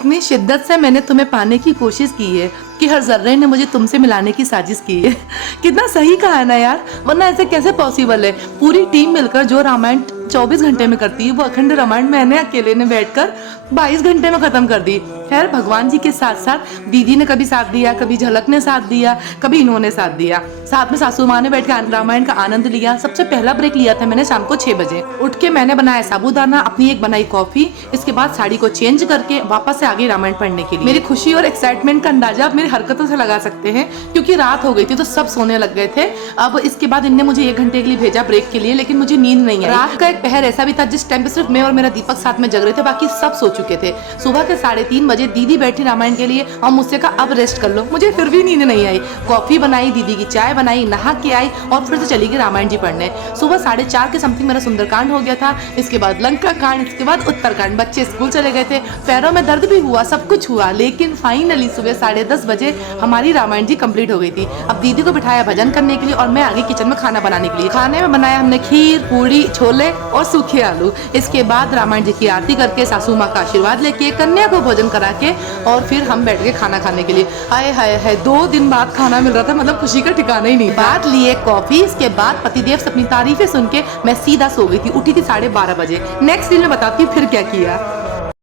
इतनी शिद्दत से मैंने तुम्हें पाने की कोशिश की है कि हर जर्रे ने मुझे तुमसे मिलाने की साजिश की है। कितना सही कहा है ना यार, वरना ऐसे कैसे पॉसिबल है। पूरी टीम मिलकर जो रामायण 24 घंटे में करती है, वो अखंड रामायण मैंने अकेले ने बैठकर 22 घंटे में खत्म कर दी। खैर भगवान जी के साथ साथ दीदी ने कभी साथ दिया, कभी झलक ने साथ दिया, कभी इन्होंने साथ दिया। साथ में सासू माँ ने बैठ के रामायण का आनंद लिया। सबसे पहला ब्रेक लिया था मैंने शाम को 6 बजे। उठ के मैंने बनाया साबूदाना, अपनी एक बनाई कॉफी, इसके बाद साड़ी को चेंज करके वापस से आगे रामायण पढ़ने के लिए। मेरी खुशी और एक्साइटमेंट का अंदाजा आप मेरी हरकतों से लगा सकते हैं, क्योंकि रात हो गई थी तो सब सोने लग गए थे। अब इसके बाद इनने मुझे 1 घंटे के लिए भेजा ब्रेक के लिए, लेकिन मुझे नींद नहीं आई। रात का एक पहर ऐसा भी था जिस टाइम पे सिर्फ मैं और मेरा दीपक साथ में जग रहे थे, बाकी सब सो चुके थे। सुबह के 3:30 बजे दीदी बैठी रामायण के लिए और मुझसे कहा अब रेस्ट कर लो। मुझे फिर भी नींद नहीं आई। कॉफी बनाई, दीदी की चाय बनाई, नहा के आई और फिर से चली गई रामायण जी पढ़ने। सुबह 4:30 के समथिंग मेरा सुंदरकांड हो गया था, इसके बाद लंका कांड, इसके बाद उत्तरकांड। बच्चे स्कूल चले गए थे, पैरों में दर्द भी हुआ, सब कुछ हुआ, लेकिन फाइनली सुबह 10:30 बजे हमारी रामायण जी कंप्लीट हो गई थी। अब दीदी को बिठाया भजन करने के लिए और मैं आगे किचन में खाना बनाने के लिए। खाने में बनाया हमने खीर, पूड़ी, छोले और सूखे आलू। इसके बाद रामायण जी की आरती करके, सासू माँ का आशीर्वाद लेके, कन्या को भोजन करा के और फिर हम बैठ गए खाना खाने के लिए। हाय हाय हाय, 2 दिन बाद खाना मिल रहा था, मतलब खुशी का ठिकाना ही नहीं। बाद लिए कॉफी, इसके बाद पतिदेव से अपनी तारीफें सुन के मैं सीधा सो गई थी। उठी थी 12:30 बजे। नेक्स्ट दिन मैं बताती हूँ फिर क्या किया।